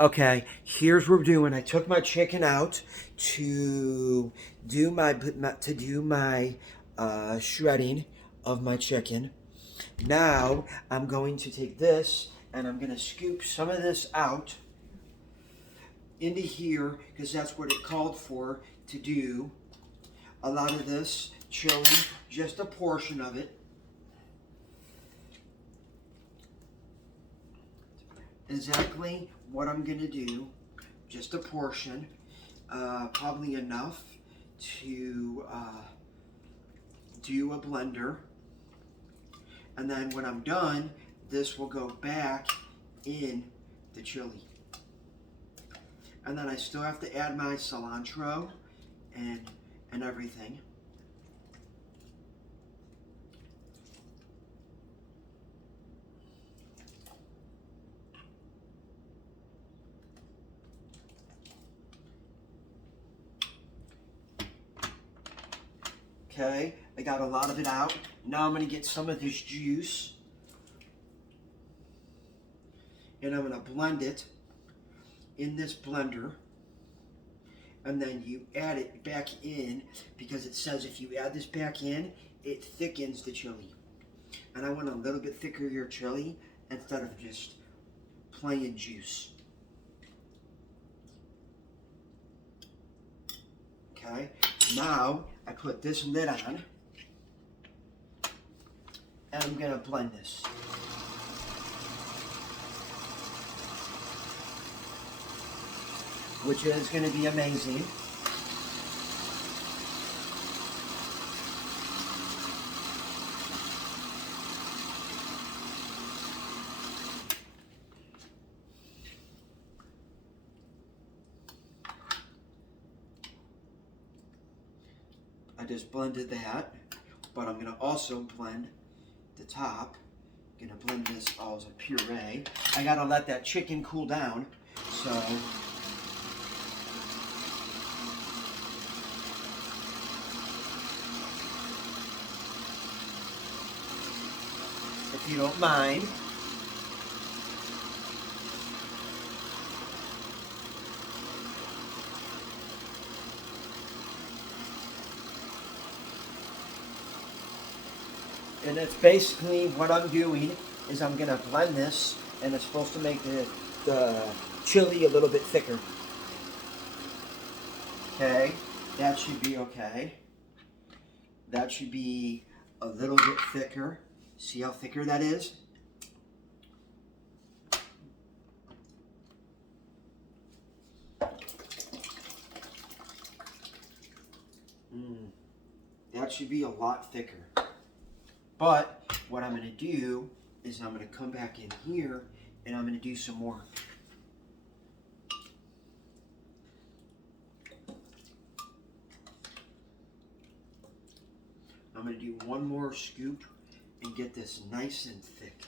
Okay, here's what we're doing. I took my chicken out to do my shredding of my chicken. Now I'm going to take this and I'm going to scoop some of this out into here because that's what it called for to do a lot of this chili, just a portion of it. Exactly what I'm going to do, just a portion, probably enough to do a blender. And then when I'm done, this will go back in the chili. And then I still have to add my cilantro and everything. Okay, I got a lot of it out. Now I'm going to get some of this juice and I'm going to blend it in this blender. And then you add it back in because it says if you add this back in, it thickens the chili. And I want a little bit thicker your chili instead of just plain juice. Okay, now I put this lid on and I'm going to blend this. Which is going to be amazing. I just blended that, but I'm going to also blend the top. I'm going to blend this all as a puree. I got to let that chicken cool down, so if you don't mind. And it's basically what I'm doing is I'm going to blend this, and it's supposed to make the chili a little bit thicker. Okay, that should be okay. That should be a little bit thicker. See how thicker that is? That should be a lot thicker. But what I'm going to do is I'm going to come back in here and I'm going to do some more. I'm going to do one more scoop and get this nice and thick.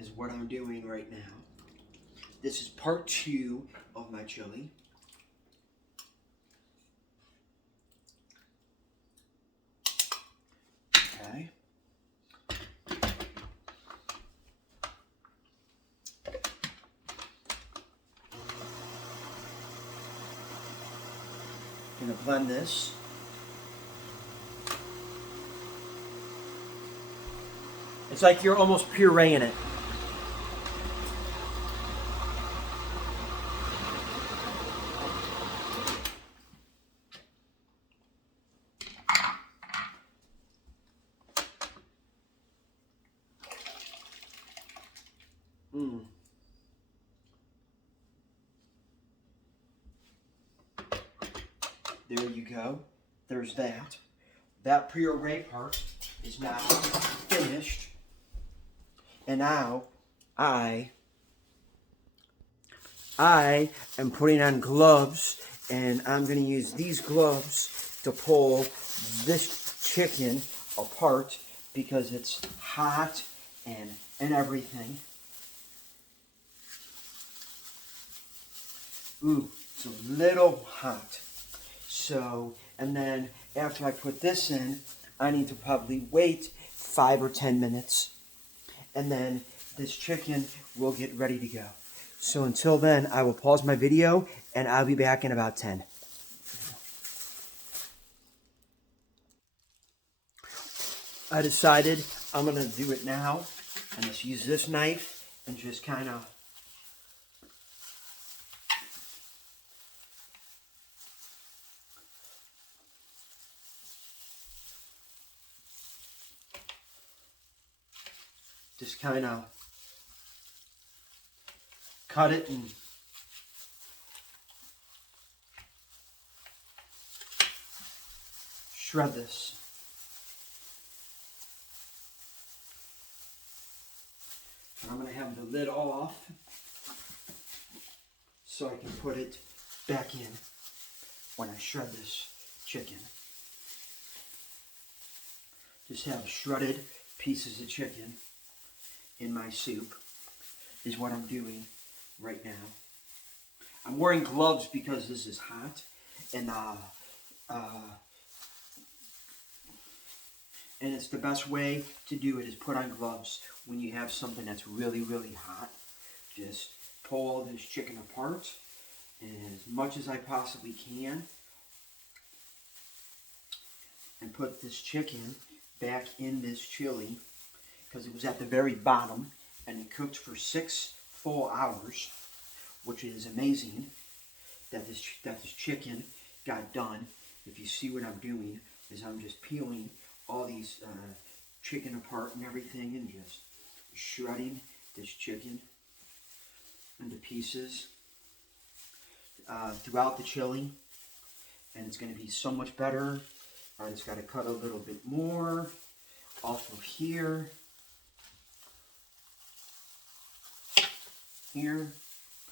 Is what I'm doing right now. This is part 2 of my chili. Okay. Gonna blend this. It's like you're almost pureeing it. There you go. There's that. That puree part is now finished. And now I am putting on gloves, and I'm going to use these gloves to pull this chicken apart because it's hot and everything. Ooh, it's a little hot. So, and then after I put this in, I need to probably wait 5 or 10 minutes. And then this chicken will get ready to go. So until then, I will pause my video and I'll be back in about 10. I decided I'm going to do it now and just use this knife and just kind of cut it and shred this. And I'm going to have the lid off so I can put it back in when I shred this chicken. Just have shredded pieces of chicken in my soup is what I'm doing right now. I'm wearing gloves because this is hot, and it's the best way to do it is put on gloves when you have something that's really, really hot. Just pull all this chicken apart as much as I possibly can and put this chicken back in this chili because it was at the very bottom and it cooked for 6 full hours, which is amazing that this chicken got done. If you see what I'm doing is I'm just peeling all these chicken apart and everything and just shredding this chicken into pieces throughout the chili, and it's going to be so much better. I just got to cut a little bit more off of here,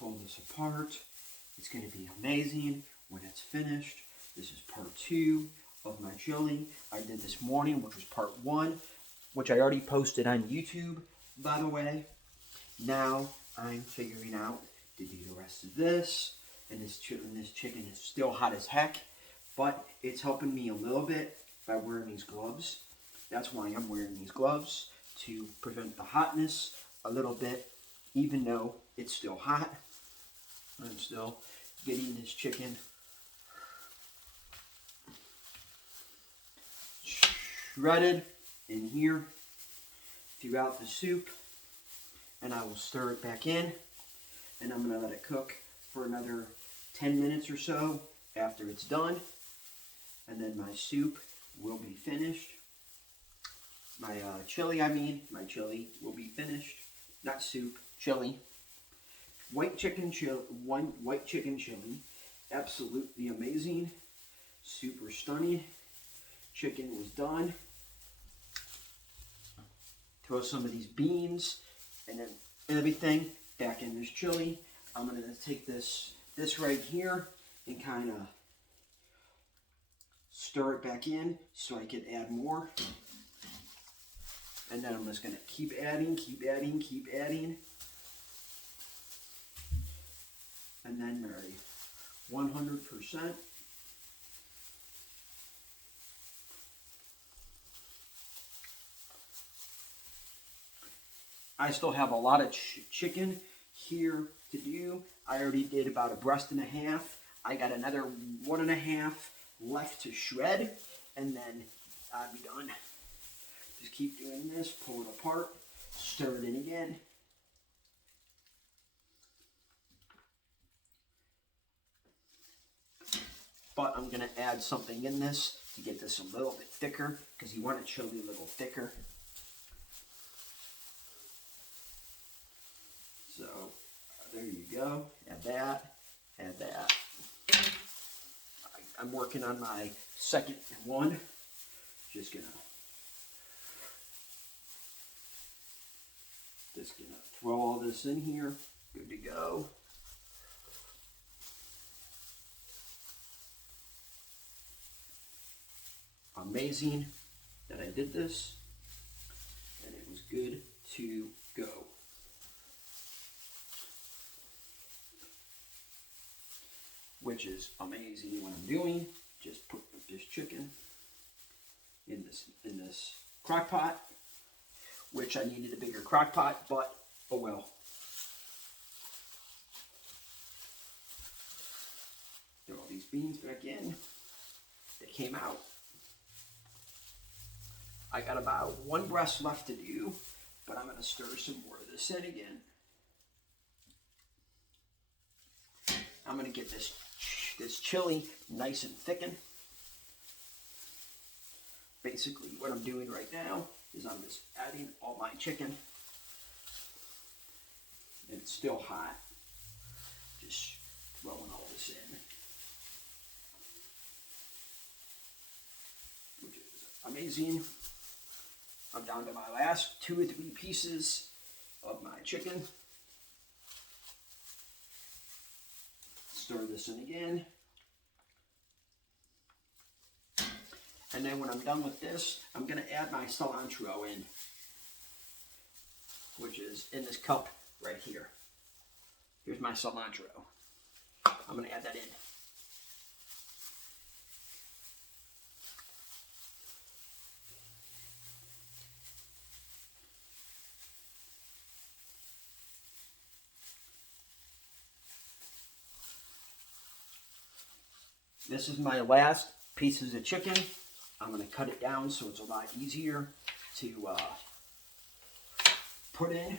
pull this apart. It's going to be amazing when it's finished. This is part 2 of my chili. I did this morning, which was part 1, which I already posted on YouTube, by the way. Now I'm figuring out to do the rest of this, and this chicken is still hot as heck, but it's helping me a little bit by wearing these gloves. That's why I'm wearing these gloves, to prevent the hotness a little bit, even though it's still hot. I'm still getting this chicken shredded in here throughout the soup, and I will stir it back in, and I'm going to let it cook for another 10 minutes or so after it's done, and then my soup will be finished. My chili will be finished. Not soup, chili. White chicken chili, absolutely amazing, super stunning. Chicken was done. Throw some of these beans and then everything back in this chili. I'm gonna take this right here and kind of stir it back in so I can add more. And then I'm just gonna keep adding. And then marry 100%. I still have a lot of chicken here to do. I already did about a breast and a half. I got another 1.5 left to shred, and then I'll be done. Just keep doing this, pull it apart, stir it in again. But I'm going to add something in this to get this a little bit thicker, because you want a chili a little thicker. So there you go. Add that. I'm working on my second one. Just gonna throw all this in here. Good to go. Amazing that I did this, and it was good to go. which is amazing what I'm doing. Just put this chicken in this crock pot, which I needed a bigger crock pot, but oh well. Throw all these beans back in. They came out. I got about one breast left to do, but I'm going to stir some more of this in again. I'm going to get this chili nice and thickened. Basically, what I'm doing right now is I'm just adding all my chicken. And it's still hot. Just throwing all this in. Which is amazing. I'm down to my last 2 or 3 pieces of my chicken. Stir this in again. And then when I'm done with this, I'm going to add my cilantro in, which is in this cup right here. Here's my cilantro. I'm going to add that in. This is my last pieces of chicken. I'm going to cut it down so it's a lot easier to put in.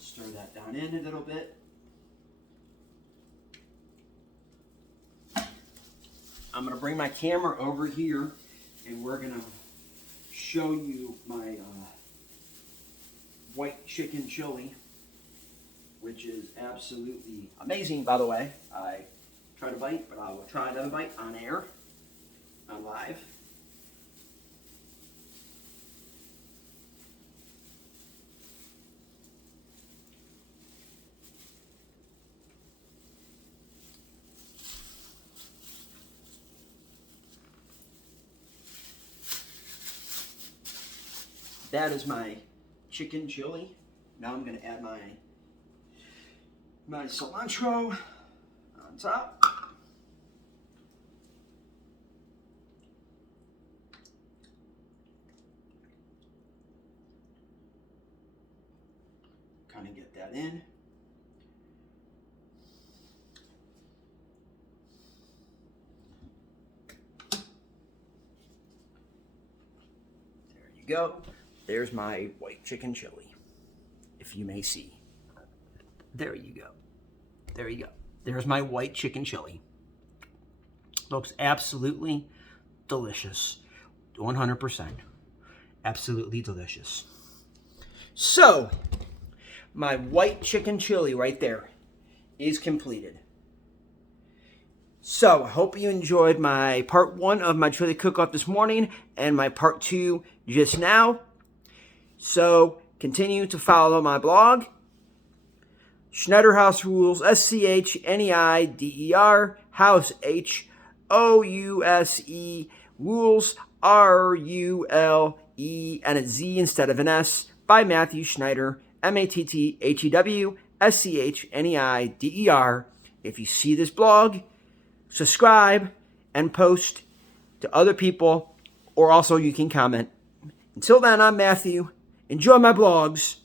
Stir that down in a little bit. I'm going to bring my camera over here and we're going to show you my white chicken chili, which is absolutely amazing, by the way. I tried a bite, but I will try another bite on air, on live. That is my chicken chili. Now I'm going to add my cilantro on top. Kind of get that in. There you go. There's my white chicken chili, if you may see. There you go. There you go. There's my white chicken chili. Looks absolutely delicious. 100%. Absolutely delicious. So, my white chicken chili right there is completed. So, I hope you enjoyed my part 1 of my chili cook-off this morning and my part 2 just now. So, continue to follow my blog, Schneider House Rules, SCHNEIDER, House, HOUSE, Rules, RULE, and a Z instead of an S, by Matthew Schneider, MATTHEW, If you see this blog, subscribe and post to other people, or also you can comment. Until then, I'm Matthew. Enjoy my blogs.